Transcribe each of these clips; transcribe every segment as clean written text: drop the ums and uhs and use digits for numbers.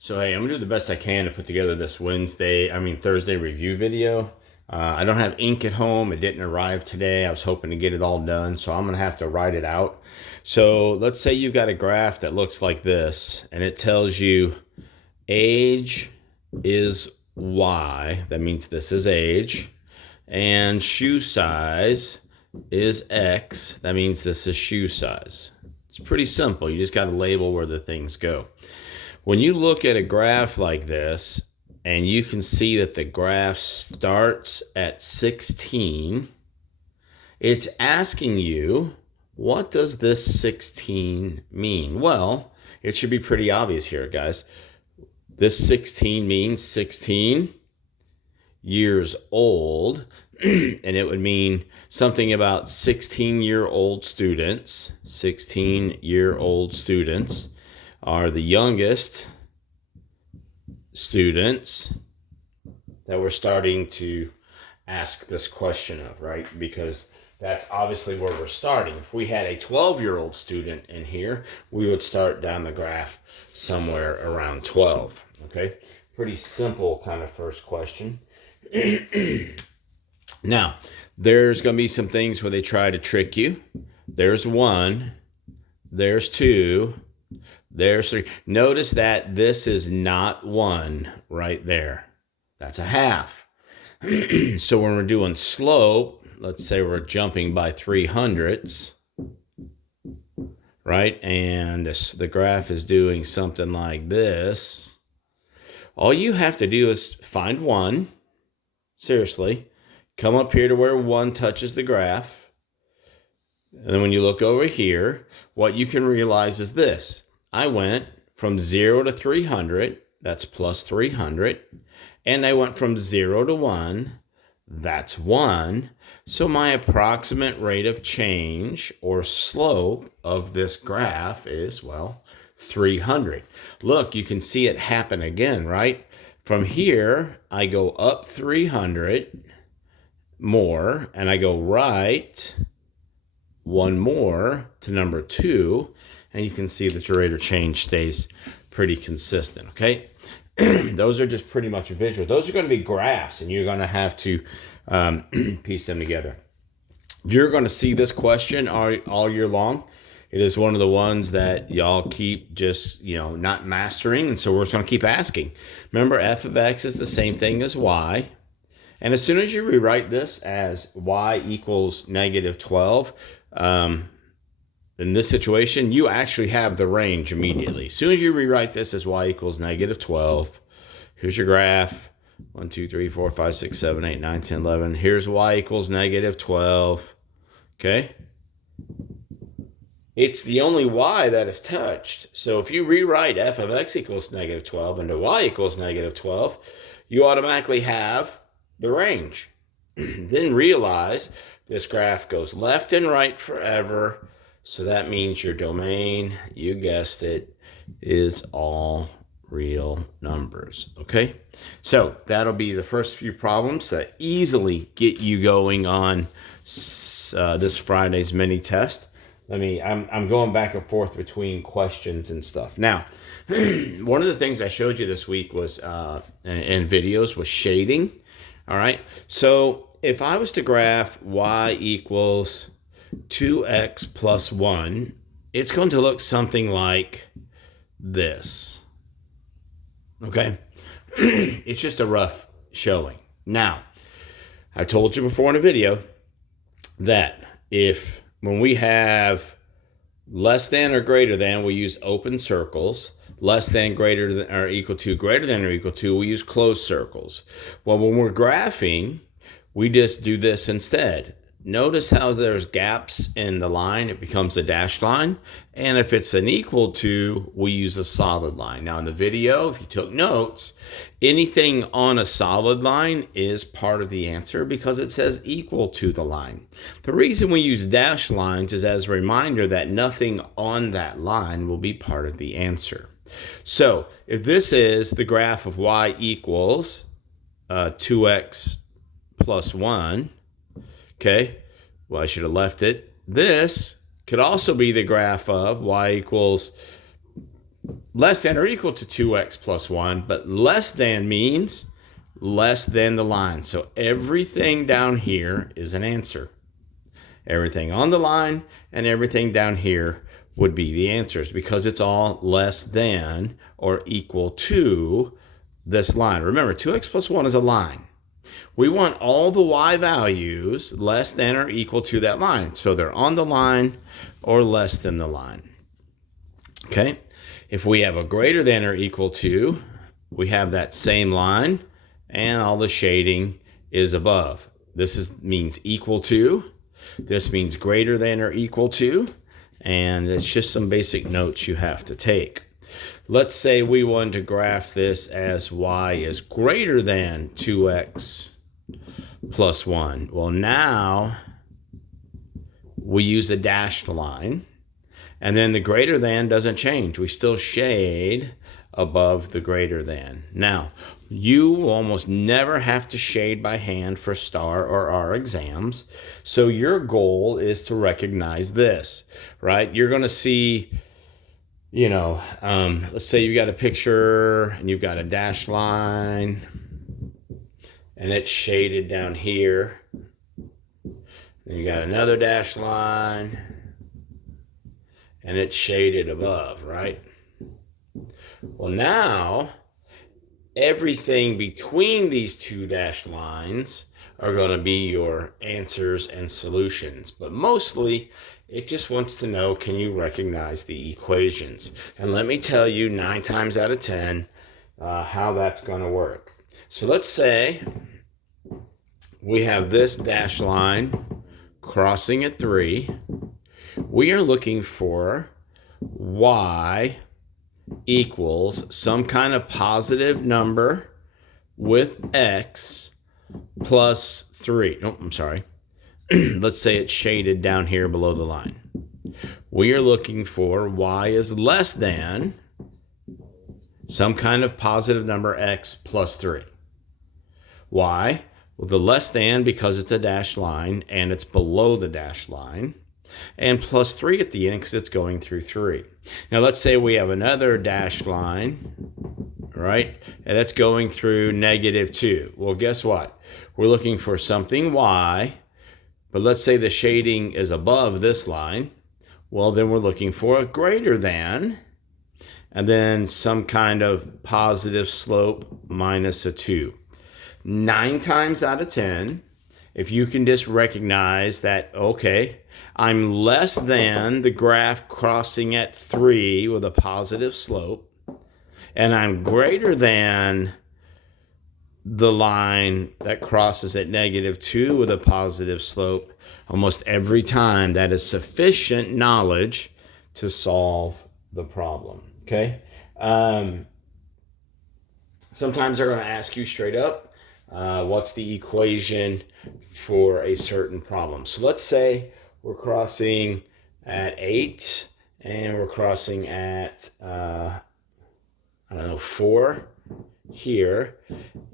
So hey, I'm gonna do the best I can to put together this Thursday review video. I don't have ink at home. It didn't arrive today. I was hoping to get it all done, so I'm gonna have to write it out. So let's say you've got a graph that looks like this, and it tells you age is Y. That means this is age. And shoe size is X. That means this is shoe size. It's pretty simple. You just got to label where the things go. When you look at a graph like this, and you can see that the graph starts at 16, it's asking you, what does this 16 mean? Well, it should be pretty obvious here, guys. This 16 means 16 years old, and it would mean something about 16-year-old students. 16-year-old students are the youngest students that we're starting to ask this question of, right? Because that's obviously where we're starting. If we had a 12-year-old student in here, we would start down the graph somewhere around 12, okay? Pretty simple kind of first question. Now, there's going to be some things where they try to trick you. There's 1, there's 2, there's 3. Notice that this is not 1 right there. That's a half. So when we're doing slope, let's say we're jumping by 300ths, right? And the graph is doing something like this. All you have to do is find 1. Seriously. Come up here to where 1 touches the graph. And then when you look over here, what you can realize is this. I went from 0 to 300, that's plus 300. And I went from 0 to 1, that's 1. So my approximate rate of change or slope of this graph is, well, 300. Look, you can see it happen again, right? From here, I go up 300 more, and I go right 1 more to number 2, and you can see that your rate of change stays pretty consistent, okay? Those are just pretty much visual. Those are going to be graphs, and you're going to have to piece them together. You're going to see this question all year long. It is one of the ones that y'all keep just, not mastering, and so we're just going to keep asking. Remember, f of x is the same thing as y. And as soon as you rewrite this as y equals negative 12, in this situation, you actually have the range immediately. As soon as you rewrite this as y equals negative 12, here's your graph. 1, 2, 3, 4, 5, 6, 7, 8, 9, 10, 11. Here's y equals negative 12. Okay? It's the only y that is touched. So if you rewrite f of x equals negative 12 into y equals negative 12, you automatically have the range. Then realize this graph goes left and right forever. So that means your domain, you guessed it, is all real numbers. Okay? So that'll be the first few problems that easily get you going on this Friday's mini test. I'm going back and forth between questions and stuff. Now, one of the things I showed you this week was in videos was shading. All right. So if I was to graph y equals 2x plus 1, it's going to look something like this. Okay. It's just a rough showing. Now, I told you before in a video that when we have less than or greater than, we use open circles. Less than, greater than, or equal to, greater than or equal to, we use closed circles. Well, when we're graphing, we just do this instead. Notice how there's gaps in the line. It becomes a dashed line. And if it's an equal to, we use a solid line. Now in the video, if you took notes, anything on a solid line is part of the answer because it says equal to the line. The reason we use dashed lines is as a reminder that nothing on that line will be part of the answer. So if this is the graph of y equals 2x plus 1, okay, well, I should have left it. This could also be the graph of y equals less than or equal to 2x plus 1, but less than means less than the line. So everything down here is an answer. Everything on the line and everything down here would be the answers because it's all less than or equal to this line. Remember, 2x plus 1 is a line. We want all the y values less than or equal to that line. So they're on the line or less than the line. Okay? If we have a greater than or equal to, we have that same line and all the shading is above. This means equal to. This means greater than or equal to. And it's just some basic notes you have to take. Let's say we wanted to graph this as y is greater than 2x plus 1. Well, now we use a dashed line. And then the greater than doesn't change. We still shade above the greater than. Now, you almost never have to shade by hand for STAR or R exams. So your goal is to recognize this, right? You're going to see, let's say you've got a picture and you've got a dashed line and it's shaded down here. Then you got another dashed line and it's shaded above, right? Well, now everything between these two dashed lines are going to be your answers and solutions. But mostly, it just wants to know, can you recognize the equations? And let me tell you 9 times out of 10 how that's going to work. So let's say we have this dashed line crossing at 3. We are looking for y equals some kind of positive number with x plus 3. Oh, I'm sorry. Let's say it's shaded down here below the line. We are looking for y is less than some kind of positive number x plus 3. Why? Well, the less than because it's a dashed line and it's below the dashed line. And plus 3 at the end because it's going through 3. Now let's say we have another dashed line, right? And that's going through -2. Well, guess what? We're looking for something y, but let's say the shading is above this line. Well, then we're looking for a greater than, and then some kind of positive slope minus a 2. 9 times out of 10, if you can just recognize that, okay, I'm less than the graph crossing at 3 with a positive slope, and I'm greater than the line that crosses at -2 with a positive slope, almost every time that is sufficient knowledge to solve the problem, okay? Sometimes they're going to ask you straight up, what's the equation for a certain problem? So let's say we're crossing at 8 and we're crossing at, 4 here,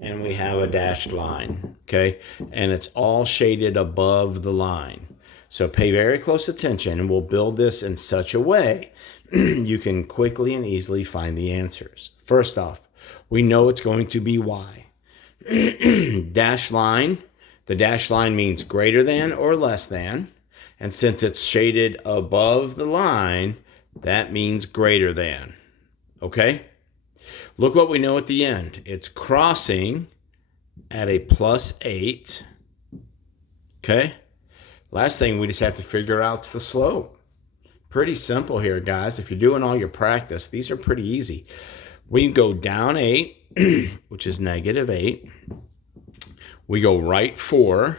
and we have a dashed line, okay? And it's all shaded above the line. So pay very close attention, and we'll build this in such a way you can quickly and easily find the answers. First off, we know it's going to be y. Dashed line, the dashed line means greater than or less than. And since it's shaded above the line, that means greater than. Okay? Look what we know at the end. It's crossing at a +8. Okay? Last thing we just have to figure out is the slope. Pretty simple here, guys. If you're doing all your practice, these are pretty easy. We go down 8, which is -8. We go right 4,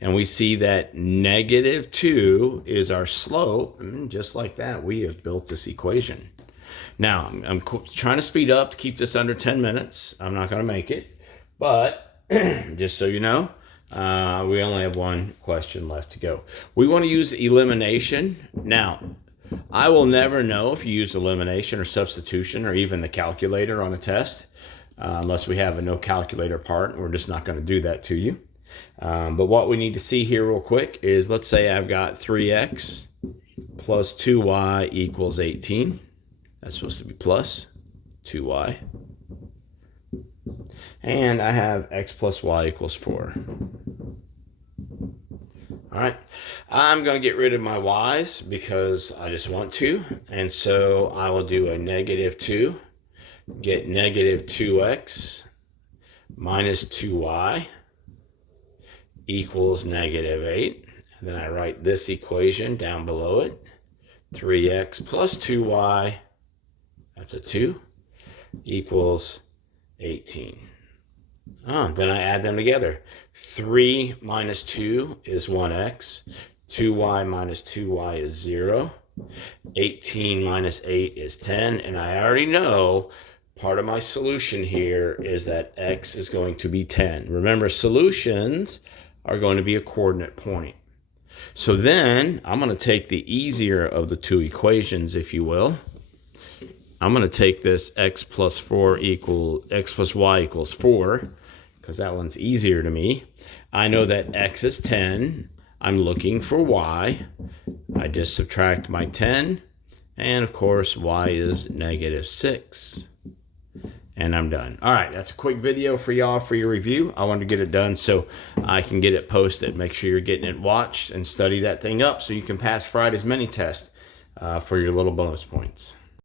and we see that -2 is our slope. And just like that, we have built this equation. Now, I'm trying to speed up to keep this under 10 minutes. I'm not going to make it. But just so you know, we only have one question left to go. We want to use elimination. Now, I will never know if you use elimination or substitution or even the calculator on a test unless we have a no calculator part. We're just not going to do that to you. But what we need to see here real quick is, let's say I've got 3x plus 2y equals 18. That's supposed to be plus 2y. And I have x plus y equals 4. All right, I'm going to get rid of my y's because I just want to. And so I will do a negative 2, get negative 2x minus 2y equals negative 8. And then I write this equation down below it. 3x plus 2y, that's a 2, equals 18. Then I add them together. 3 minus 2 is 1x. 2y minus 2y is 0. 18 minus 8 is 10. And I already know part of my solution here is that x is going to be 10. Remember, solutions are going to be a coordinate point. So then I'm going to take the easier of the two equations, if you will. I'm going to take this x plus y equals 4, because that one's easier to me. I know that x is 10. I'm looking for y. I just subtract my 10. And of course, y is negative 6. And I'm done. All right, that's a quick video for y'all for your review. I wanted to get it done so I can get it posted. Make sure you're getting it watched and study that thing up so you can pass Friday's mini test for your little bonus points.